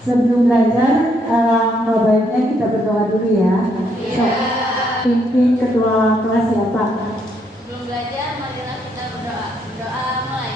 Sebelum belajar, alangkah baiknya kita berdoa dulu ya. Pimpin ketua kelas siapa? Sebelum belajar, marilah kita berdoa. Berdoa mulai.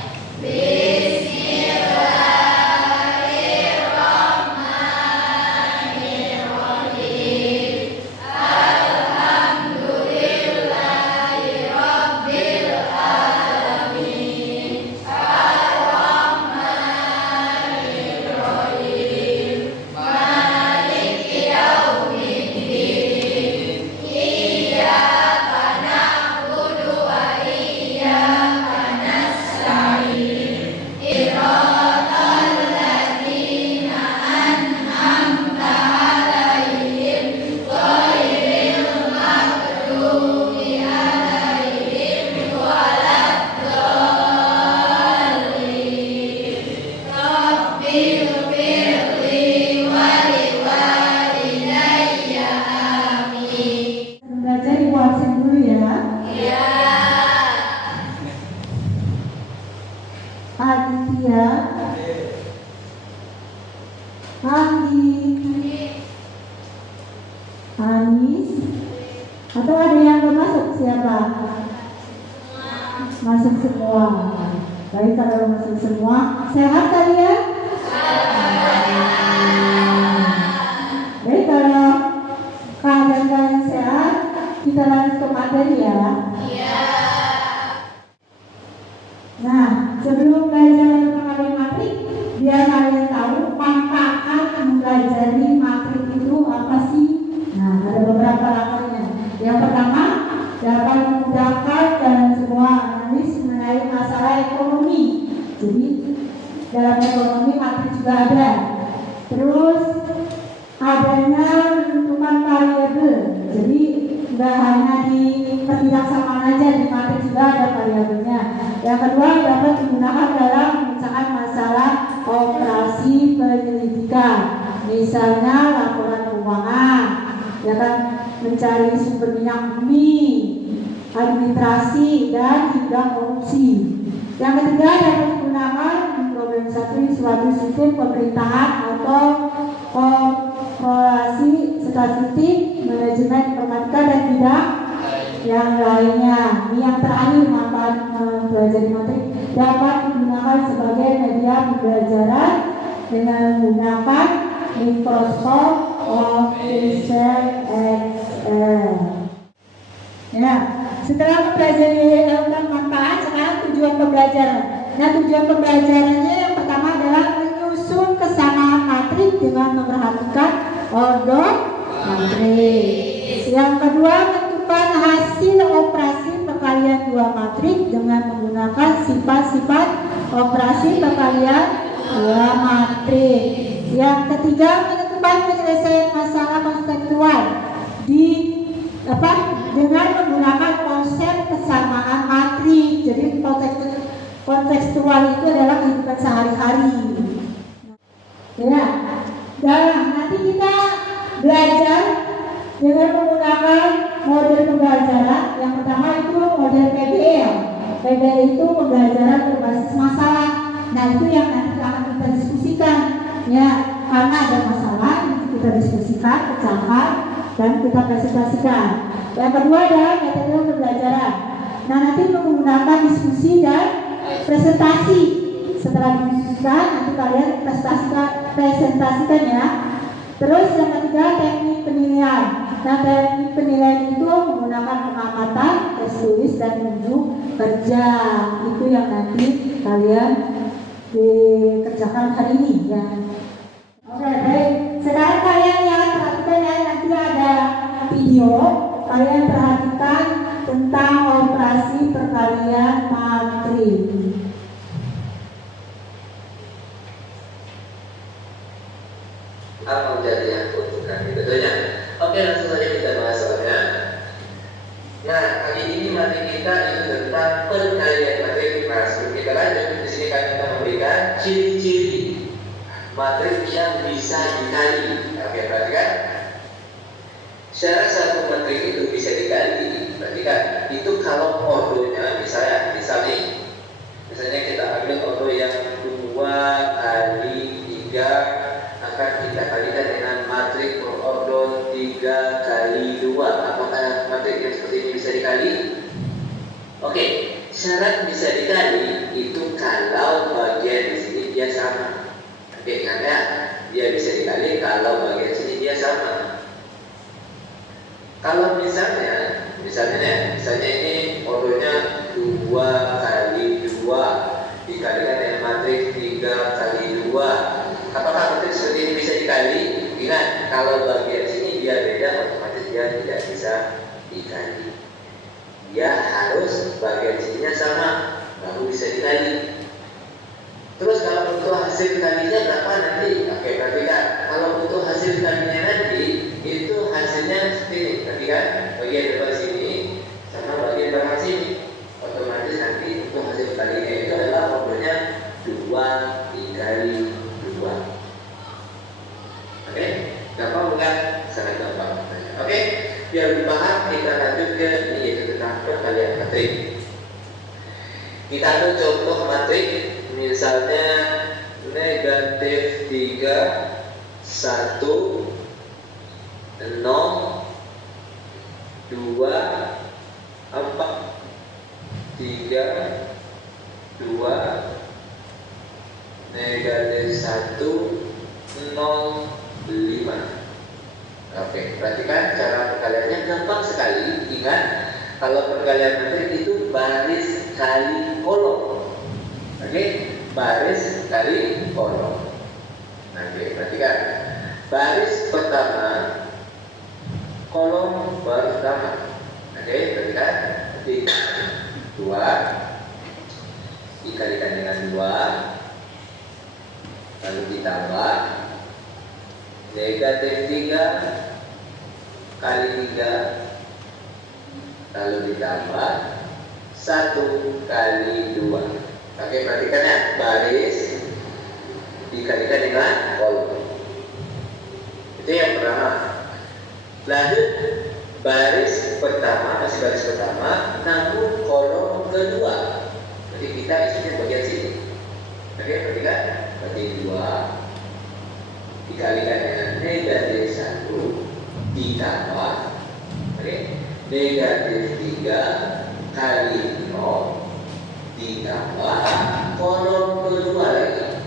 Belajar ibu absen dulu ya. Iya. Aditya, Andi, Anis, atau ada yang belum masuk siapa? Masuk semua. Baik, kalau masuk semua, sehat kalian? Baik, kalau keadaan kalian sehat, kita lanjut ke materi ya. Iya. Nah, sebelum belajar mengenai matrik, biar kalian tahu manfaat mempelajari matrik itu apa sih? Nah, ada beberapa langkahnya. Yang pertama, dapat memudahkan dan semua analis mengenai masalah ekonomi. Jadi, dalam ekonomi matrik juga ada. Terus, adanya menentukan variabel. Jadi, nggak hanya di ketidaksamaan aja, di matrik juga ada variabelnya. Yang kedua, dapat digunakan dalam memecahkan masalah operasi penyelidikan, misalnya laporan keuangan, ya kan, mencari sumber minyak bumi, administrasi dan juga korupsi. Yang ketiga, dapat digunakan memproblematisasi suatu sistem pemerintahan atau korporasi statistik, manajemen informatika dan bidang yang lainnya. Ini yang terakhir, manfaat mempelajari matrik dapat digunakan sebagai media pembelajaran dengan menggunakan Microsoft Office Excel. Ya, setelah mempelajari tentang manfaat, sekarang tujuan pembelajaran. Nah, tujuan pembelajarannya yang pertama adalah menyusun kesamaan matrik dengan memperhatikan order matrik. Yang kedua, menentukan hasil operasi perkalian dua matrik dengan menggunakan sifat-sifat operasi perkalian dua matrik. Yang ketiga, menentukan penyelesaian masalah konseptual dengan menggunakan konsep kesamaan matrik. Jadi kontekstual itu adalah kehidupan sehari-hari. Ya, dan nanti kita belajar dengan menggunakan model pembelajaran. Yang pertama itu model PBL. PBL itu pembelajaran berbasis masalah. Nah, itu yang nanti akan kita diskusikan. Ya, karena ada masalah, kita diskusikan, pecahkan, dan kita presentasikan. Yang kedua adalah metode pembelajaran. Nah, nanti menggunakan diskusi dan presentasi. Setelah diskusikan, nanti kalian presentasikan ya. Terus yang ketiga, teknik penilaian. Nah, teknik penilaian itu menggunakan pengamatan, tes tulis, dan unjuk kerja. Itu yang nanti kalian dikerjakan hari ini ya. Oke, baik. Sekarang kalian ya perhatikan ya, nanti ada video. Kalian perhatikan tentang operasi perkalian matrik. Apa menjadi yang keuntungan tentunya. Oke, langsung saja kita bahas soalnya. Nah, kali ini materi kita itu tentang perkalian matrik. Nah, sebelum kita lanjut, di sini kami akan memberikan ciri-ciri matrik yang bisa dikali. Oke, perhatikan. Syarat satu matrik itu bisa dikali. Perhatikan, itu kalau ordonya misalnya kita ambil ordo yang 2 kali 3 akan kita kalikan dengan matrik berordo 3 kali 2. Apakah matrik yang seperti ini bisa dikali? Oke, syarat bisa dikali itu kalau bagian di sini dia sama. Oke, ingat ya, dia bisa dikali kalau bagian sini dia sama. Kalau misalnya ini ordonya 2 kali 2 dikalikan dengan matrik 3 kali 2. Apakah matrik seperti ini bisa dikali? Ingat, kalau bagian sini dia beda, otomatis dia tidak bisa dikali. Dia harus bagian sininya sama, baru bisa dikali. Terus kalau untuk hasil kalinya berapa nanti? Oke, perhatikan. Kalau untuk hasil kalinya nanti, itu hasilnya seperti ini. Perhatikan, bagian depan sini sama bagian belakang sini. Otomatis nanti untuk hasil kalinya itu adalah ordonya 2 dikali 2. Oke, gampang bukan? Sangat gampang. Oke, biar lebih paham kita lanjut ke ini, yaitu tentang perkalian matrik. Kita ambil contoh matrik, misalnya negatif 3 1 0 2 4 3 2 negatif 1 0 5. Oke, perhatikan cara perkaliannya gampang sekali. Ingat, kalau perkalian matrik itu baris kali kolom. Oke, baris kali kolom. Oke, perhatikan. Baris pertama, kolom pertama. Oke, perhatikan. 2 dikalikan dengan 2, lalu ditambah negatif 3 kali 3, lalu ditambah 1 kali 2. Oke, perhatikan ya, baris dikalikan dengan kolom. Itu yang pertama. Lanjut, baris pertama, masih baris pertama, namun kolom kedua. Jadi kita isinya bagian sini. Oke, perhatikan, bagi 2 dikalikan dengan negatif 1 ditambah negatif 3 kali 0 ditambah kolom kedua lagi.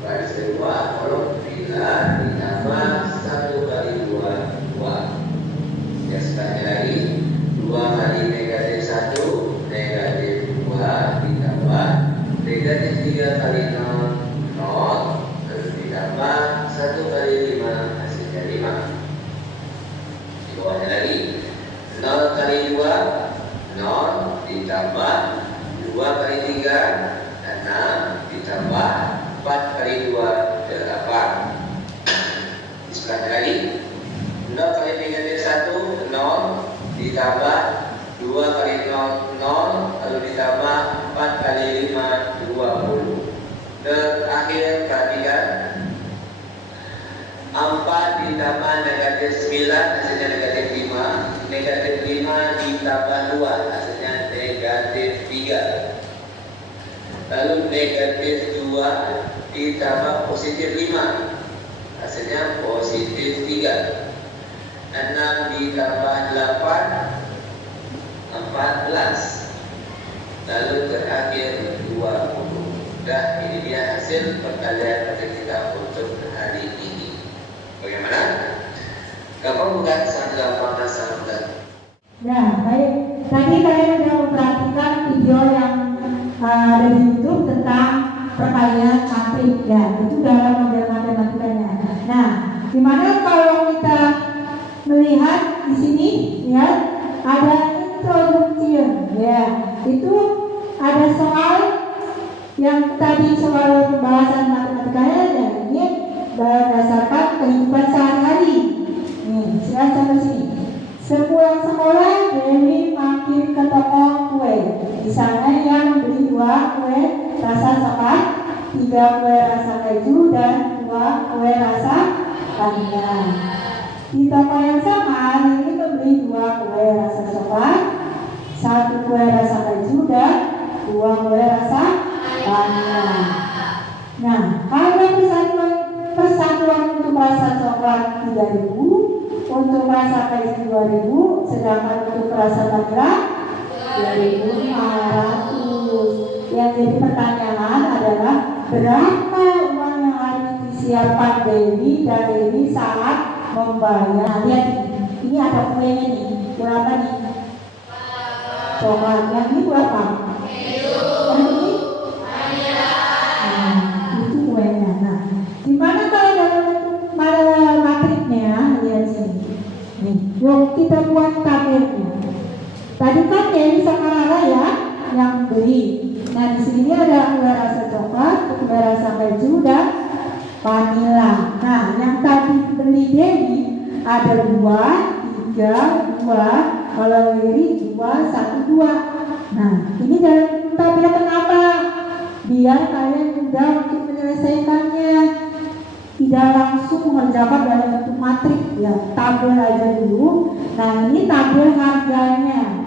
Baris kedua, kolom 9 ditambah 1 kali 2 2. Ya, setelahnya lagi 2 kali negatif 1 negatif 2 ditambah negatif 3 kali 0 0, lalu ditambah 1 kali 5 hasilnya 5. Di bawahnya lagi 0 kali 2 0 ditambah 2 kali 3 6 ditambah 4 kali 2 8. Di sebelahnya lagi 0 kali negatif 1 0 ditambah 2 kali 0 0, lalu ditambah 4 kali 5 20. Terakhir perhatikan 4 ditambah negatif 9 hasilnya negatif 5. Negatif 5 ditambah 2 hasilnya negatif 3. Lalu negatif 2 ditambah positif 5 hasilnya positif 3. 6 ditambah 8 14. Lalu terakhir 20. Sudah, ini dia hasil perkalian materi kita untuk hari ini. Bagaimana? Gampang bukan? Sangat gampang, sangat mudah. Ya, baik. Tadi kalian sudah memperhatikan video yang dari YouTube tentang perkalian matrik. Ya, itu dalam model matematikanya. Nah, gimana kalau kita melihat di sini, ya, ada introduction. Ya, itu ada soal yang tadi soal pembahasan matematikanya, ya, ini berdasarkan kehidupan sehari-hari. Nih, silakan sampai sini. Sepulang sekolah, Dewi mampir ke toko kue. Di sana ia membeli 2 kue rasa coklat, 3 kue rasa keju, dan 2 kue rasa vanila. Di toko yang sama, Dewi membeli 2 kue rasa coklat, 1 kue rasa keju, dan 2 kue rasa vanila. Nah, harga persatuan untuk rasa coklat 3.000, untuk rasa keju 2.000, sedangkan untuk rasa vanila 2.500. Yang jadi pertanyaan adalah berapa uang yang harus disiapkan Dewi dan Dewi saat membayar. Nah, lihat ini ada kuenya nih, berapa nih? Coklat. Yang ini berapa? Yang ini? Nah, itu kuenya. Nah, gimana kalau dalam matriknya? Lihat sini. Nih, yuk kita buat tabelnya. Tadi kan Dewi sama Rara ya yang beli. Nah, di sini ada kue rasa coklat, kue rasa keju, dan vanila. Nah, yang tadi beli Dewi ada 2, 3, 2. Kalau Dewi 2, 1, 2. Nah, ini dalam tabel kenapa? Biar kalian mudah untuk menyelesaikannya. Tidak langsung mengerjakan dalam bentuk matrik, ya, tabel aja dulu. Nah, ini tabel harganya.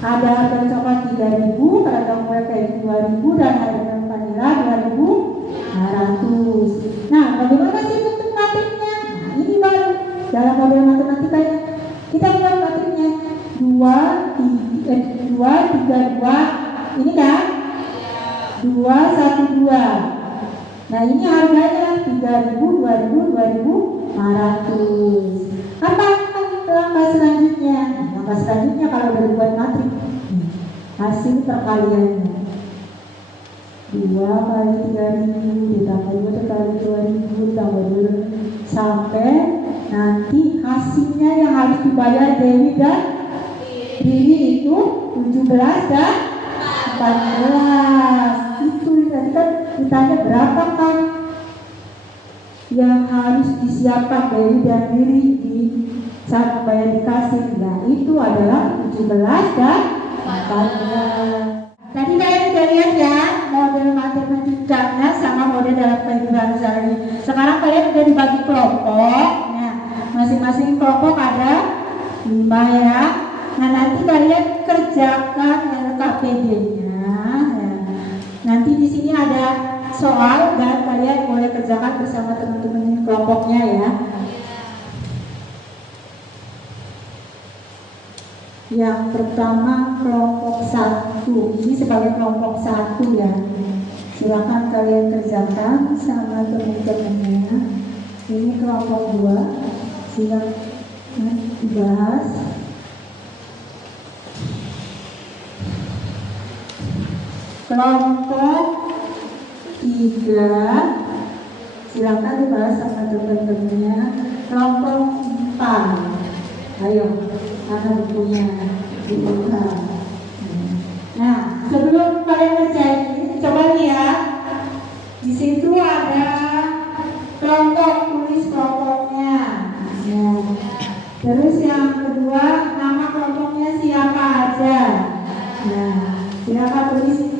Ada harga coklat 3.000, harga kue keju 2.000, dan harga vanila 2.500. Nah, bagaimana sih bentuk matriknya? Nah, ini baru dalam model matematikanya. Kita buat matriknya 2, 3, 2. Ini kan 2, 1, 2. Nah, ini harganya 3.000, 2.000, 2.500. Apa langkah selanjutnya? Langkah selanjutnya kalau udah dibuat matrik, hasil perkaliannya 2 kali 3.000 ditambah 2 kali 2.000 ditambah 2 sampai nanti hasilnya yang harus dibayar Dewi dan Riri itu 17 dan 14. Itu tadi kan ditanya berapa kan yang harus disiapkan Dewi dan Riri di saat membayar dikasih. Nah, itu adalah 17 dan 14. Tadi kalian sudah lihat ya model matematikanya sama model dalam kehidupan sehari. Sekarang kalian sudah dibagi kelompok. Nah, masing-masing kelompok ada 5 ya. Nah, nanti kalian kerjakan LKPD-nya. Ya. Nanti di sini ada soal dan kalian boleh kerjakan bersama teman-teman kelompoknya ya. Yang pertama kelompok 1, ini sebagai kelompok 1 ya. Silakan kalian kerjakan sama teman-temannya. Ini kelompok 2, silakan dibahas. Kelompok 3, silakan dibahas sama teman-temannya. Kelompok 4, ayo. Mana bukunya dibuka. Nah, sebelum kalian ngerjain, coba lihat di situ ada kelompok, tulis kelompoknya. Nah, terus yang kedua nama kelompoknya siapa aja. Nah, silakan tulis.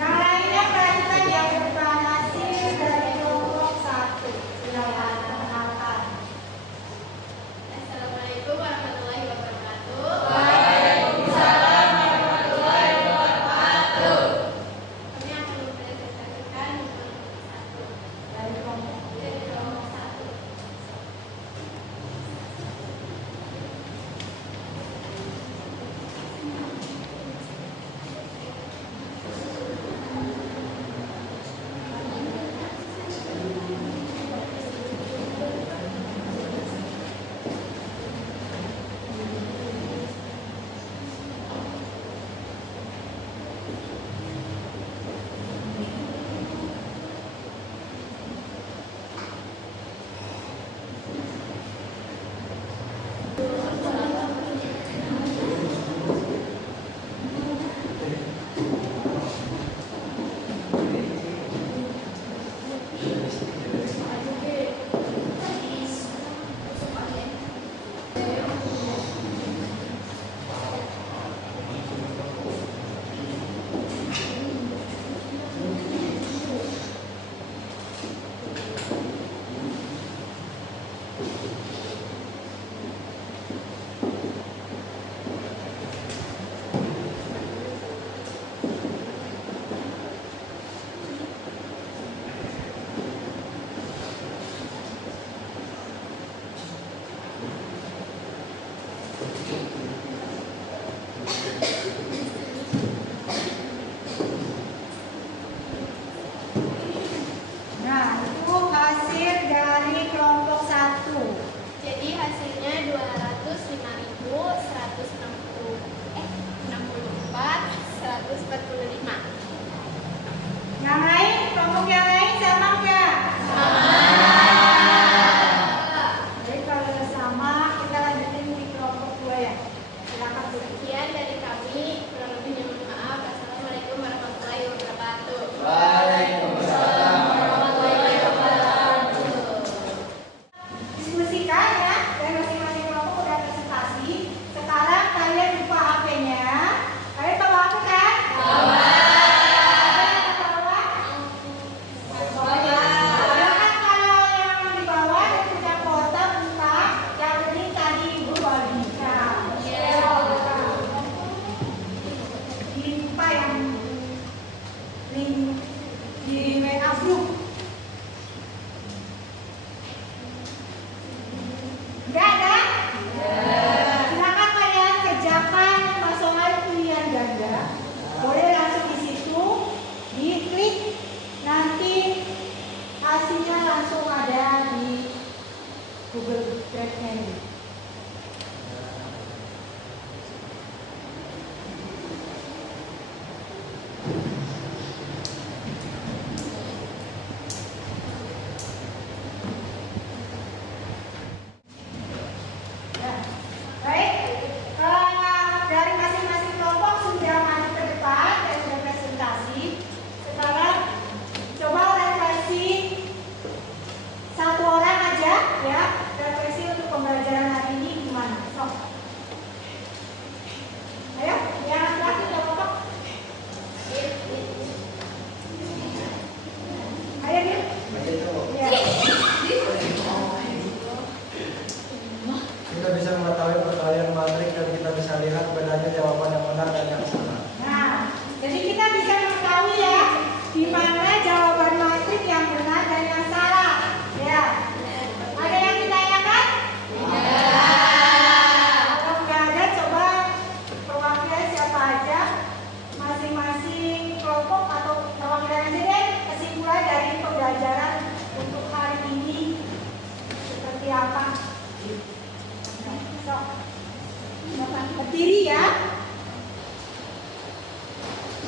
Yang lainnya perhatikan yang berupa hasil dari kelompok 1. Silakan perkenalkan. Assalamualaikum warahmatullahi wabarakatuh. Waalaikumsalam warahmatullahi wabarakatuh. Kami akan mempresentasikan kelompok 1 Dari kelompok dari kelompok 1. Nah, itu hasil dari kelompok 1. Jadi hasilnya 264, 145. Yang lain, kelompok yang lain sama enggak? Jadi kalau sama, kita lanjutin di kelompok 2 ya. Silakan Bu. Sekian dari kami, kurang lebihnya mohon maaf. Assalamualaikum warahmatullahi wabarakatuh. Waalaikumsalam warahmatullahi wabarakatuh. Diskusikan ya, dan masing-masing kelompok udah presentasi. Sekarang kalian buka HP-nya. Kalian bawa apa kan? Bawa. Silakan kalau yang di bawah yang punya kuota buka. Yang penting tadi Ibu bagikan. Dibuka yang link di WA group. Enggak ada? Silakan kalian kerjakan masalah pilihan ganda. Boleh langsung di situ, diklik, nanti hasilnya langsung ada di Google Drive-nya ini. Ya. Baik, dari masing-masing kelompok sudah maju ke depan dan sudah presentasi. Sekarang coba refleksi satu orang aja ya, refleksi untuk pembelajaran hari ini gimana? Sok. Ayo, yang laki-laki kelompok. Ayo Din. Ya. Kita bisa mengetahui perkalian matrik dan kita bisa lihat bedanya jawaban yang benar dan yang salah. Nah, jadi kita bisa mengetahui ya di mana jawaban matrik yang benar dan yang salah. Ya. Ada yang ditanyakan? Kalau nggak ada, coba perwakilan siapa aja, masing-masing kelompok atau perwakilan aja deh, kesimpulan dari pembelajaran untuk hari ini seperti apa? Sok. Berdiri ya.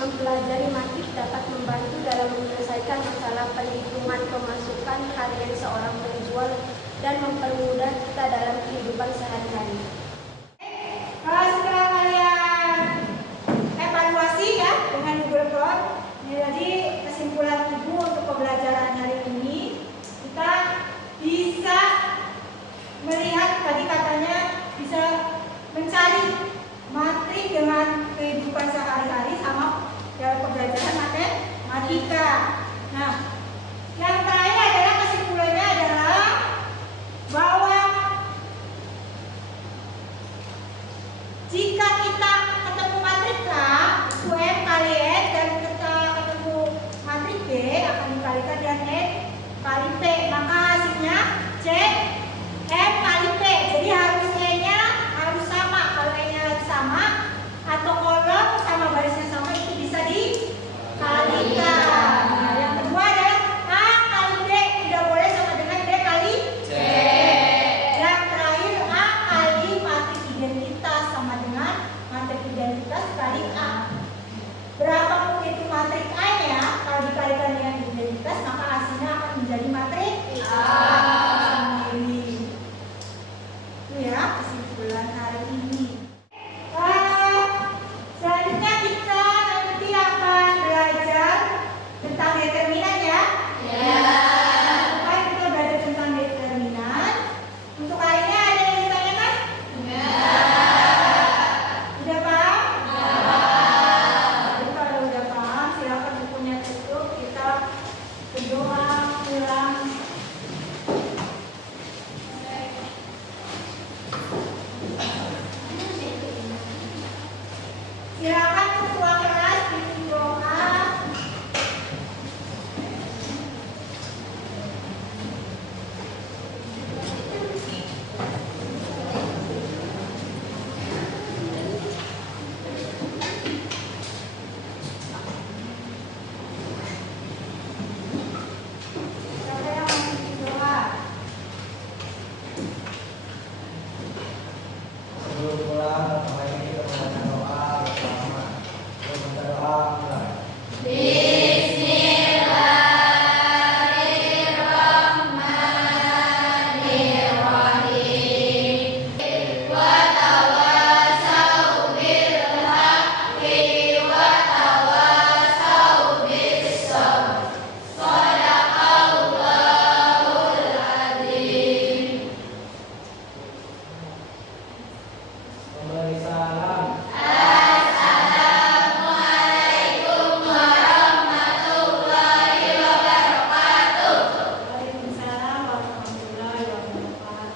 Mempelajari matrik dapat membantu dalam menyelesaikan masalah perhitungan pemasukan harian seorang penjual dan mempermudah kita dalam kehidupan sehari-hari. Setelah kalian evaluasi ya dengan Google Form, jadi kesimpulan Ibu untuk pembelajaran hari ini, kita bisa melihat tadi katanya Jika kita ketemu matrika UM kali N dan kita ketemu matrik B akan dikalikan dengan N kali P, maka hasilnya C M kali P. Jadi harus E-nya harus sama. Kalau E-nya harus sama atau kolom sama barisnya sama itu bisa dikalikan. Nah, yang kedua adalah A kali B tidak boleh sama dengan B kali C. Yang terakhir A kali matrik identitas sama dengan matrik identitas kali A. Berapapun itu matrik A-nya, kalau dikalikan dengan identitas maka hasilnya akan menjadi matrik A sendiri. Itu ya kesimpulan hari ini. Selanjutnya kita nanti akan belajar tentang determinan ya. Supaya kita belajar tentang determinan. Untuk hari ini ada yang ditanyakan? Udah paham? Jadi kalau udah paham silakan bukunya tutup, kita berdoa pulang. Silakan ketua kelas bikin doa. Siapa yang mau bikin doa? Sebelum pulang, pertama ini kita membaca doa bersama. Sebelum membaca doa, mulai. Memberi salam. Waalaikumsalam warahmatullahi wabarakatuh.